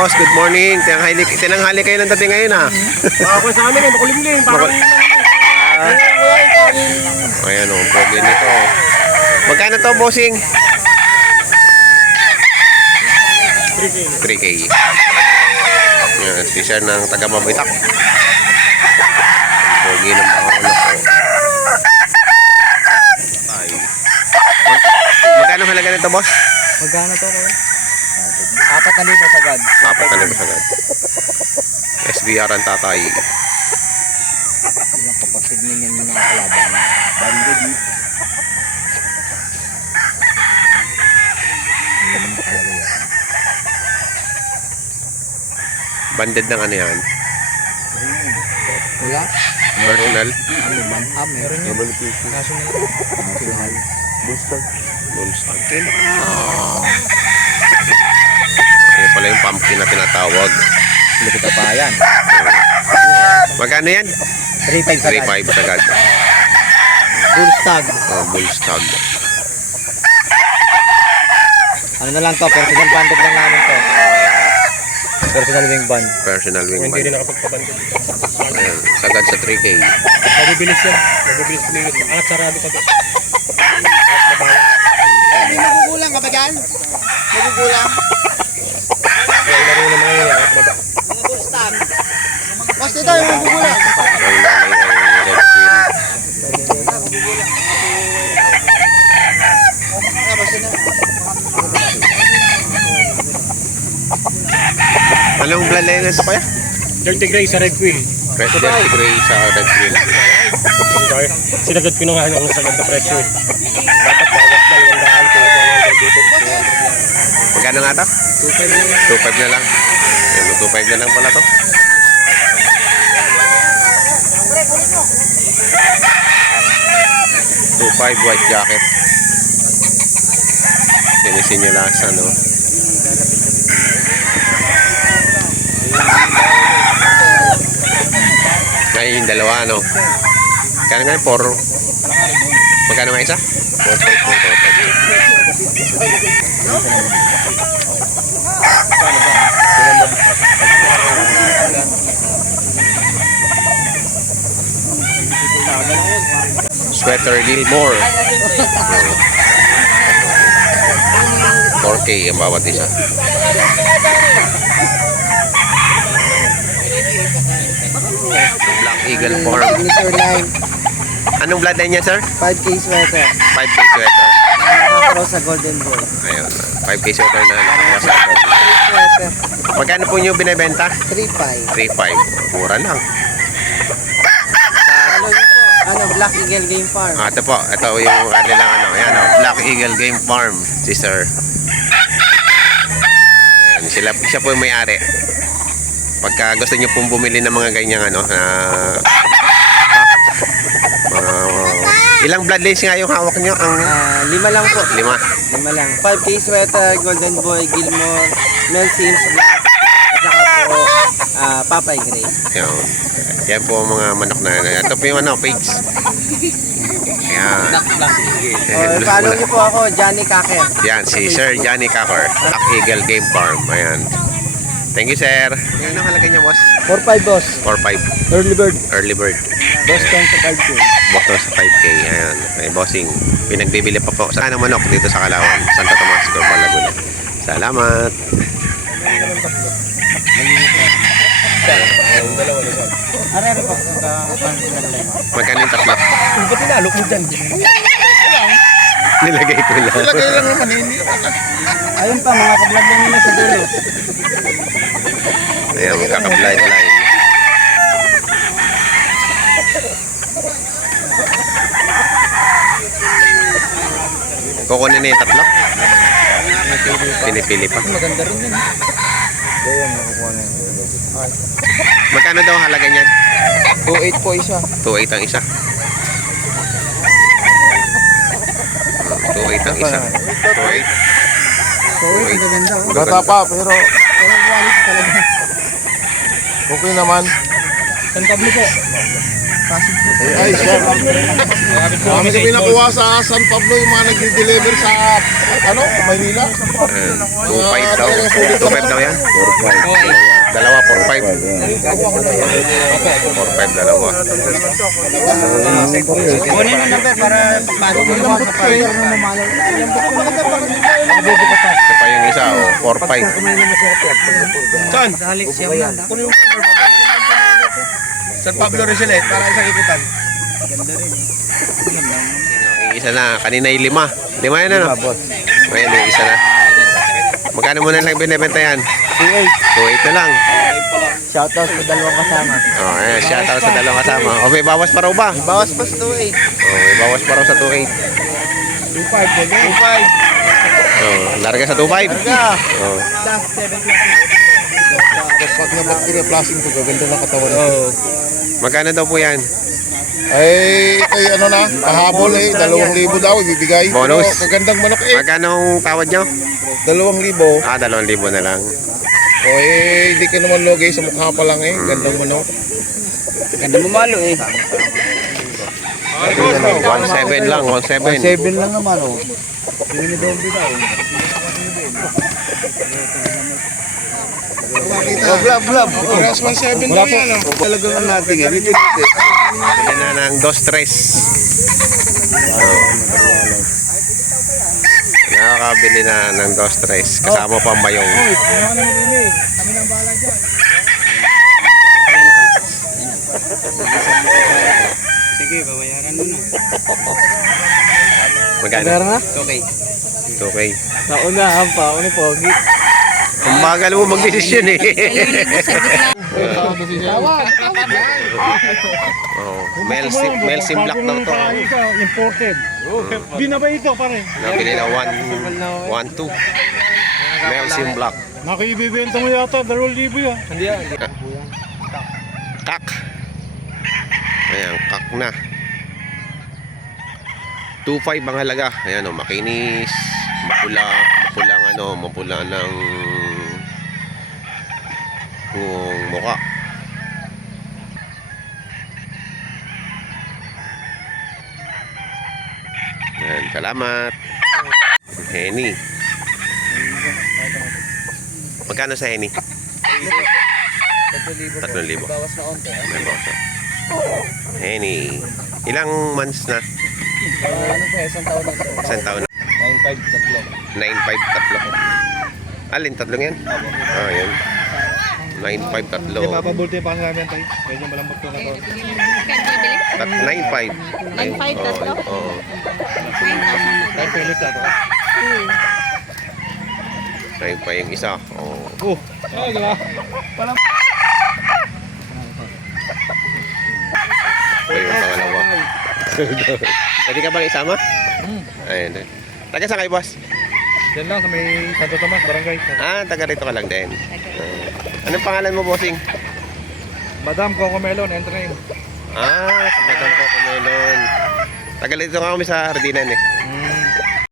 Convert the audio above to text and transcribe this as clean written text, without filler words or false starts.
boss, good morning. Tinanghali kayo ng dating ngayon, ha? Ako sa amin, makulimlim. Parang... Ayan, o, pogi nito. Magkano to, bossing? 3K. Yan, si sir ng taga Mabitak. Pogi ng mga ulo ko. Magkano halaga nito, boss? Magkano to ko? 4,000 sagad. 4,000 sagad. SBR ang tatay. Ilang kapagsignan yan ng mga kalaban. Banded eh. Banded ng ano yan? Wala? Personal? Meron yun. National. Bullstag. Ayan pala yung pumpkin na tinatawag. Lupit pa yan. Magkano yan? 3,500 sagad. 3,500 sagad. Bullstag. Oh, bullstag. Ano na lang to? Personal banded lang namin to. Personal wing band. Personal wing Hindi rin man. nakapagpabandod. Ayan, sagad sa 3K. Mabibilis yan. Mabibilis kumilit. Angat sarado pa to. Hindi magugulang ka ba dyan? Magugulang? Kaya laro na mga yun. Angat baba. Mga bullstag. Mas dito yung magugulang. Ang nanay ay red queen. Anong bloodline nito kaya? Dirty Gray sa Red Quill. Red Dirty Gray sa red queen. Sinagad ko nung ano sagad na presyo. Dapat bawas na 100 to 100 dito. Magkano nga ito? 2,500 na lang. Ayan, 2,500 na lang pala to. $2,500 white jacket. Sinisinyalas, ano? Ay, yung dalawa, ano? Kano nga, 4. Magkano nga isa? 4,500. Sweater Gilmore. 4K ang bawat isa. Black Eagle Farm. Signature line. Anong bloodline niya, sir? 5K sweater. 5K sweater. Nakakaro sa Golden Boy. Ayun, 5K sweater na nakakasa. Sweater. Magkano po nyo binibenta? 3,500. 3,500. Mura lang. Ano yun po? Ano, Black Eagle Game Farm. Ito po, ito yung kanilang ano, ayan o, Black Eagle Game Farm, si sir. Ayan, siya po yung may-ari. Pagka gusto nyo pong bumili ng mga ganyang ano, ilang bloodlines nga yung hawak nyo? Ang 5 lang po. 5. 5 lang. 5K sweater, Golden Boy, Gilmore, Mel Sims, Black, at saka po Papay Gray. Yan. Yan po ang mga manok na. Ito po yung ano, pigs. Ayan. Or follow niyo po ako, Johnny Kaker. Yan, si Sir Johnny Kakor, Black Eagle Game Farm. Ayan. Thank you, sir. Ano halaga niya, boss? 4,500 boss. 4,500. Early bird. Early bird. Boston sa 5K. Boston sa 5K. Ayan. May bossing. Pinagbibili pa po sa manok dito sa Kalawan. Santa Tomas, Corpal, Laguna. Salamat. Arero po. Magkano yung tatlo? Ba't tinalo ko dyan? Nilagay ko lang. Lagay lang naman eh. Ayun pa, mga kablog lang nila sa dulo. Ayan, magkaka-blind line. Kukunin na yung tatlo? Pinipili pa. Maganda rin yun. Ayan, nakukuha na yun. Magkano daw ang halaga niyan? 2,800 po isa. 2,800 ang isa. 2,800 ang isa. 2,800. 2,800 maganda. Bata pa, pero Pero quality talaga. okay naman. San Pablo po. Ay, chef. Kami kami nakuha sa San Pablo yung mga nag-deliver sa, Maynila. 2.5 daw. 2.5 daw yan? 4.5. Dalawa, 4.5. 4.5 dalawa. Kunin mo number para pasok mo mga kapal. Ito pa yung isa, 4.5. Saan? Sa Alex yan. Kunin mo number mo. San Pablo Rizal para isang ipitan. Isa na, kanina yung 5. 5 yan ano? Ayan, yung isa na. Magkano mo na lang binibenta yan? 2.8 na lang. Shoutout sa dalawang kasama. Oh, ayan, shoutout sa dalawang kasama. O, may bawas pa raw ba? Bawas pa sa 2.8. Oh, may bawas pa raw sa 2.8. 2.5. Oh, larga sa 2.5. Oh. Pag nabakterya plastic ko, gaganda ng katawan. Magkano daw po yan? Ay, pahabol 2,000 daw ibibigay. Bonus. Pero magandang manok Magkano ang tawad nyo? 2,000. Ah, 2,000 na lang. O hindi ka naman logay sa mukha pa lang gandang manok. Ganda mo malo 1.7 lang, 1.7. 7 lang naman Blab. Parehas 1,7 daw yan. Talagang natin Bigyan na ng 2-3. Oh. Nakakabili na ng 2-3. Kasama pa ang bayong. Sige, babayaran mo na. Magkano? na? Okay. 2K. Naunahan pa, ni Pogi. Ang bagal mo mag-desisyon eh. Oh, Melsim Black daw to. Imported. Di na ba ito pare? Nabili na 1-2. Melsim Black. Nakibibenta mo yata 2,000 yan. Hindi yan. Kak. Ayan, kak na. 2.5 ang halaga. Ayan o, makinis. Mapula ng mukha. Ayan, salamat. Henny. Magkano sa Henny? 3,000. Bawas na onte. May bawas na. Henny. Ilang months na? Isang taon na ito. Isang taon na. 9.5 9.5 tatlo. Alin, tatlong yan? Ah, yun. 9.5 tatlo. Papabulti pa ang namin tayo. Medyo malambot ko na to. 9.5. 9.5 tatlo? Oo. 9,000. Dahil pilit na to. 9.5 yung isa. Oo. Ay, gala. Ito yung pangalawa. Pwede ka bang isama? Ayun. Taga saan kayo, boss? Yan lang sa may Santo Tomas, barangay. Ah, taga rito ka lang din. Anong pangalan mo, bossing? Madam Coco Melon, enter name. Ah, sa Batang Coco Melon. Taga rito nga kami sa Hardinan eh.